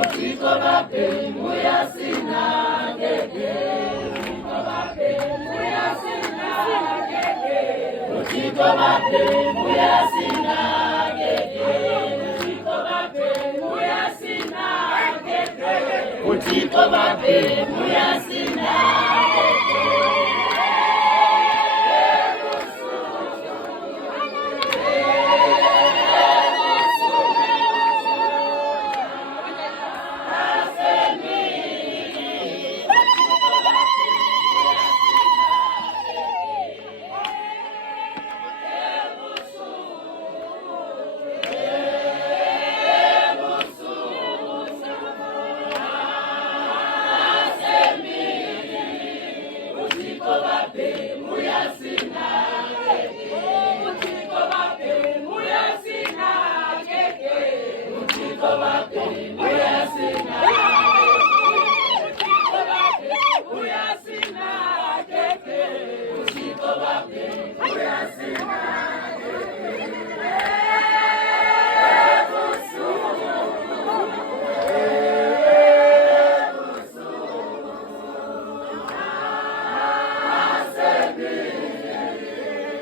Otiko bape muya sina gege. Otiko bape muya sina gege. Otiko bape muya sina gege. Otiko bape muya sina gege. Otiko bape muya sina gege.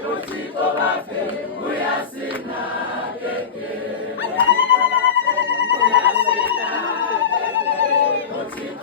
Utiko bape, muya sina.